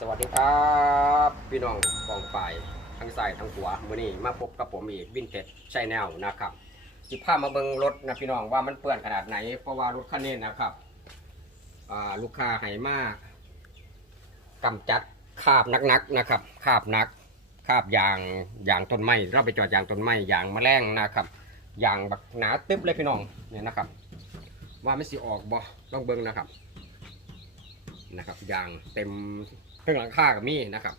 สวัสดีครับพี่น้องกองฝ่ายทั้งซ้ายทั้งขวาวันนี้มาพบกับผมอีกวินเทจชแนลนะครับสิพามาเบิงรถนะพี่น้องว่ามันเปื้อนขนาดไหน เพราะว่ารถคันนี้นะครับลูกค้าให้มากกำจัดคาบนักๆนะครับคาบนักคาบยางยางต้นไม้เราไปจอดยางต้นไม้ยางแมลงนะครับยางแบบหนาตึ๊บเลยพี่น้องเนี่ยนะครับ ว่าไม่สิออกบ่ต้องเบิงนะครับนะครับยางเต็ม เครื่องหลังคากับมีนะครับ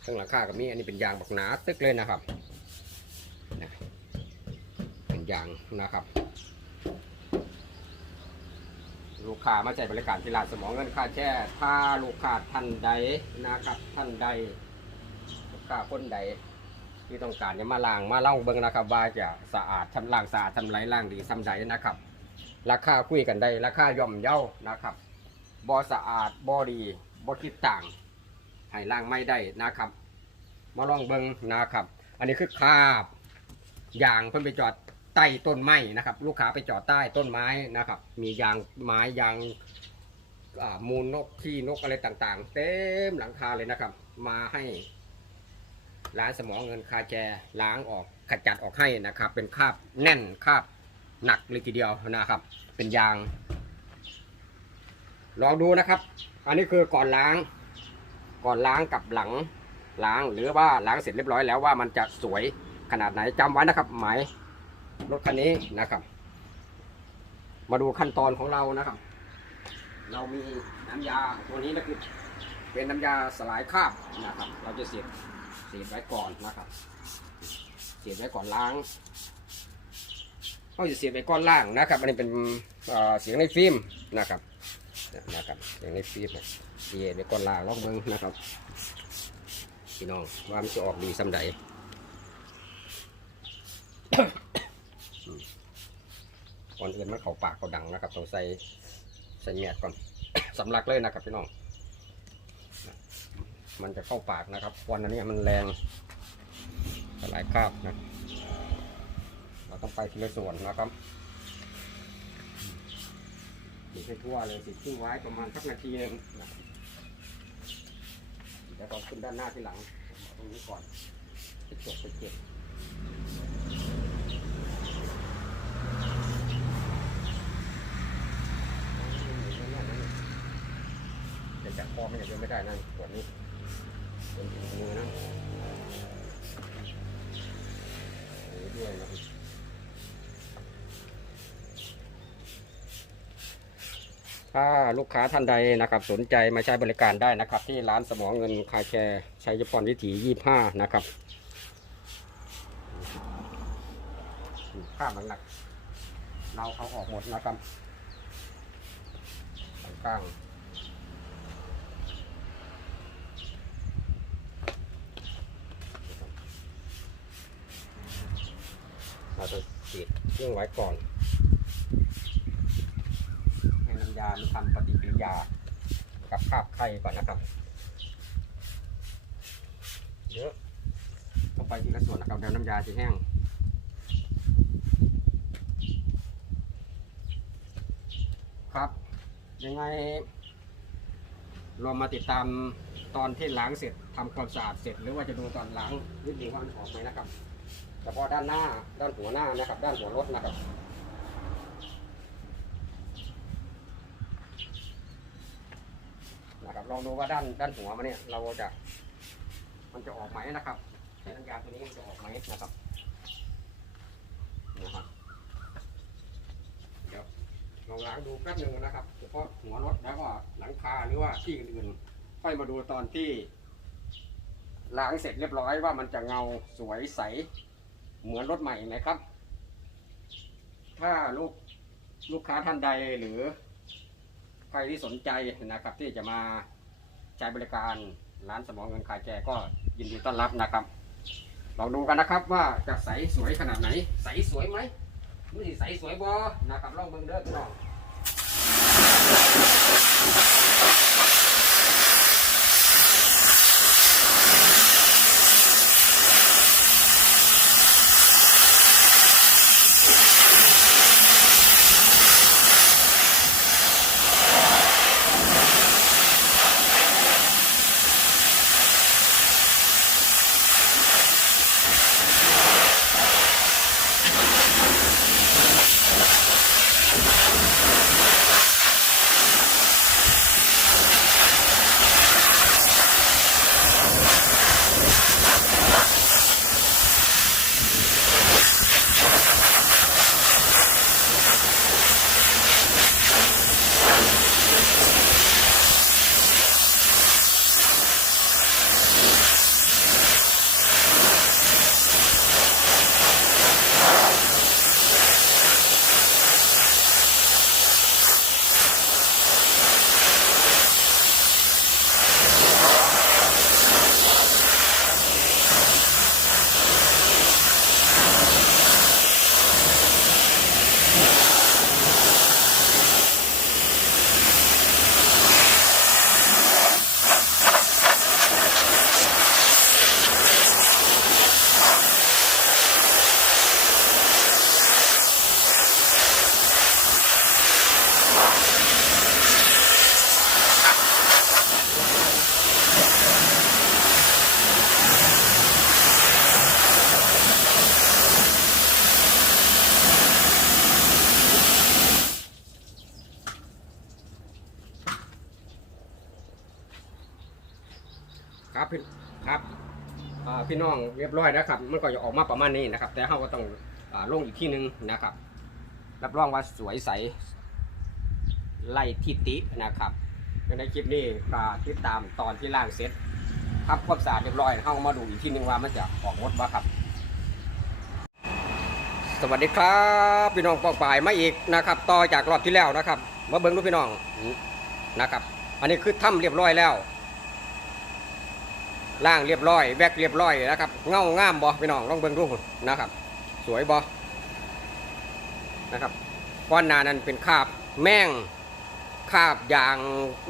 เครื่องหลังคากับมีอันนี้เป็นยางบักหนาตึกเลยนะครับนะเป็นยางนะครับ ลูกค้ามาใช้บริการที่ร้านสมองเงินค่าแช่ถ้าลูกค้าท่านใดนะครับท่านใดลูกค้าคนใดที่ต้องการจะมาล้างมาเล่าเบิ้งนะครับ ว่าจะสะอาดทำล้างสะอาดทำไรล้างดีทำใดนะครับ ราคาคุยกันได้ราคาย่อมเย้านะครับบอสะอาดบอดีบอคิดต่าง ให้ล่างไม่ได้นะครับ มาลองเบิงนะครับ อันนี้คือคาบยางเพิ่นไปจอดใต้ต้นไม้นะครับ ลูกค้าไปจอดใต้ต้นไม้นะครับ มียางไม้ยางมูลนกขี้นกอะไรต่างๆ เต็มหลังคาเลยนะครับ มาให้ร้านสมองเงินคาแจล้างออกขจัดออกให้นะครับ เป็นคาบแน่นคาบหนักเลยทีเดียวนะครับ เป็นยาง ลองดูนะครับ อันนี้คือก่อนล้าง ก่อนล้างกับหลังล้างหรือว่าล้างเสร็จเรียบร้อยแล้วว่ามันจะสวยขนาดไหนจำไว้นะครับ หมายรถคันนี้นะครับ มาดูขั้นตอนของเรานะครับ เรามีน้ำยาตัวนี้นะคือเป็นน้ำยาสลายคราบนะครับ เราจะเสียบเสียบไว้ก่อนนะครับ เสียบไว้ก่อนล้างเขาจะเสียบไว้ก้อนล่างนะครับ อันนี้เป็นเสียงในฟิล์มนะครับ นะครับอย่างนี้ฟีบนะเดียเดี๋ยวก่อนลาลองเบิ้งนะครับพี่น้องว่ามันจะออกดีสำใดก่อนอื่นมันเข้าปากเขาดังนะครับต้องใส่ใส่เมียดก่อนสำลักเลยนะครับพี่น้อง มันจะเข้าปากนะครับควันอันนี้มันแรงหลายคราบนะ เราต้องไปทีละส่วนนะครับ ติดให้ทั่วเลยติดทิ้งไว้ประมาณสักนาทีหนึงนะเดี๋ยวตอนขึ้นด้านหน้าที่หลังเอาตรงนี้ก่อนไปจบไปเก็บจะจับคอไม่อย่างเดียไม่ได้นั่นตัวนนี้เป็นมือนะอันนี้ด้วยนะ ถ้าลูกค้าท่านใดนะครับสนใจมาใช้บริการได้นะครับ ที่ร้านสมองเงินคาแชร์ชัยพรวิถียี่ห้านะครับข้ามันหนัก เราเขาออกหมดนะครับกลางเราจะติดเครื่องไว้ก่อน ให้น้ำ ยามันทำปฏิกิริยา กับคาบไข่ก่อนนะครับเยอะต้องไปทีละส่วนนะครับเดี๋ยวน้ำยาจะแห้งครับยังไงเรามาติดตามตอนที่ล้างเสร็จทำความสะอาดเสร็จ หรือว่าจะดูตอนล้างนิดนึงว่ามันออกไหมนะครับเฉพาะด้านหน้าด้านหัวหน้านะครับ ด้านหัวรถนะครับ นะครับ ลองดูว่าด้านด้านหัวมันเนี่ยเราจะ มันจะออกไหมนะครับใช้น้ำยาตัวนี้มันจะออกไหมนะครับนะครับเดี๋ยวลองล้างดูแป๊บหนึ่งนะครับเฉพาะหัวรถแล้วก็หลังคาหรือว่าที่อื่นๆค่อยมาดูตอนที่ล้างเสร็จเรียบร้อยว่ามันจะเงาสวยใสเหมือนรถใหม่ไหมครับ ถ้าลูกลูกค้าท่านใดหรือใครที่สนใจนะครับที่จะมา ใช้บริการร้านสมองเงินขายแจก็ยินดีต้อนรับนะครับลองดูกันนะครับว่าจะใสสวยขนาดไหน ใสสวยไหมมือสิใสสวยบอนะครับลองเบิ่งเด้อพี่น้อง ครับพี่ครับพี่น้องเรียบร้อยนะครับ มันก็จะออกมาประมาณนี้นะครับ แต่เราก็ต้องอลงอีกที่หนึ่งนะครับ รับรองว่าสวยใสไล่ทิตินะครับในคลิปนี้ก็ติดตามตอนที่ล่างเสร็จทับความสะอาดเรียบร้อยเข้ามาดูอีกทีหนึงว่ามันจะออกหมดบ่ครับ สวัสดีครับพี่น้องปอกปลายมาอีกนะครับ ต่อจากรอบที่แล้วนะครับ มาเบิ้งดูพี่น้องนะครับ อันนี้คือถ้ำเรียบร้อยแล้ว ล่างเรียบร้อย แวกเรียบร้อยนะครับ เงางามบ่พี่น้องลองเบิ้งดูนะครับ สวยบ่นะครับก้อนนานั้นเป็นคาบแม่งคาบยาง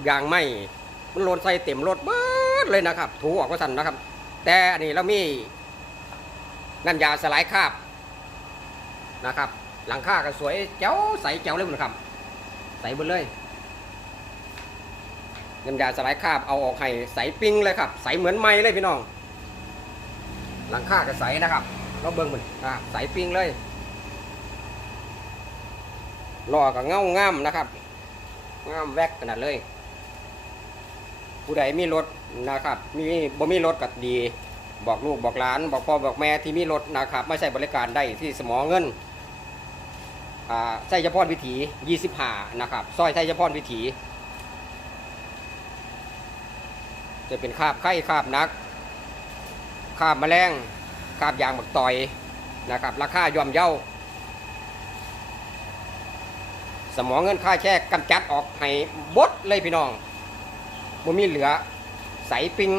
ยางไหมมันโลนใส่เต็มรถเบิดเลยนะครับ ถูออกก็สั่นนะครับ แต่อันนี้เรามีน้ำยาสลายคาบนะครับ หลังคาก็สวยเจ้าใสเจ้าเลยคุณครับ ใสหมดเลย น้ำยาสลายคราบเอาออกให้ใสปิ้งเลยครับ ใสเหมือนไม้เลยพี่น้อง หลังคาก็ใสนะครับเราเบิ่งมันอ่าใสปิ้งเลยล้อก็เงางามนะครับงามแวกขนาดเลย ผู้ใดมีรถนะครับ มีบ่มีรถก็ดี บอกลูกบอกหลาน บอกพ่อบอกแม่ที่มีรถนะครับไม่ใช่บริการได้ที่สมองเงินอ่าใช่เฉพาะวิถี 25 นะครับซอยใช่เฉพาะวิถี จะเป็นคาบไข้คาบนักคาบแมลงคาบยางบักต่อยนะครับ ราคาย่อมเยาสมองเงินค่าแช่กำจัดออกให้บดเลยพี่น้องบ่มีเหลือใสปิง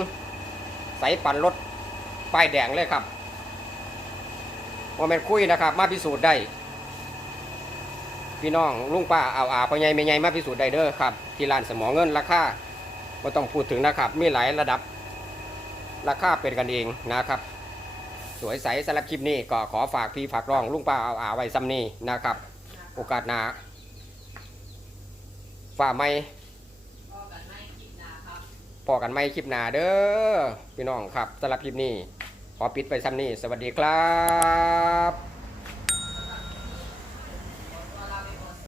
ใสปั่นรถป้ายแดงเลยครับว่าแม่นคุยนะครับ มาพิสูจน์ได้ พี่น้องลุงป้าเอาอาพ่อใหญ่แม่ใหญ่มาพิสูจน์ได้เด้อครับ ที่ร้านสมองเงินราคา ไม่ต้องพูดถึงนะครับ มีหลายระดับ ราคาเป็นกันเองนะครับ สวยใสสำหรับคลิปนี้ก็ขอฝากพี่ฝากรองลุงป้าเอาอาไว้ซ้ำนี้นะครับ โอกาสหน้าฝ่าไม่พอกันไม่คลิปหน้าเด้อพี่น้องครับสำหรับคลิปนี้ ขอปิดไปซ้ำนี้ สวัสดีครับ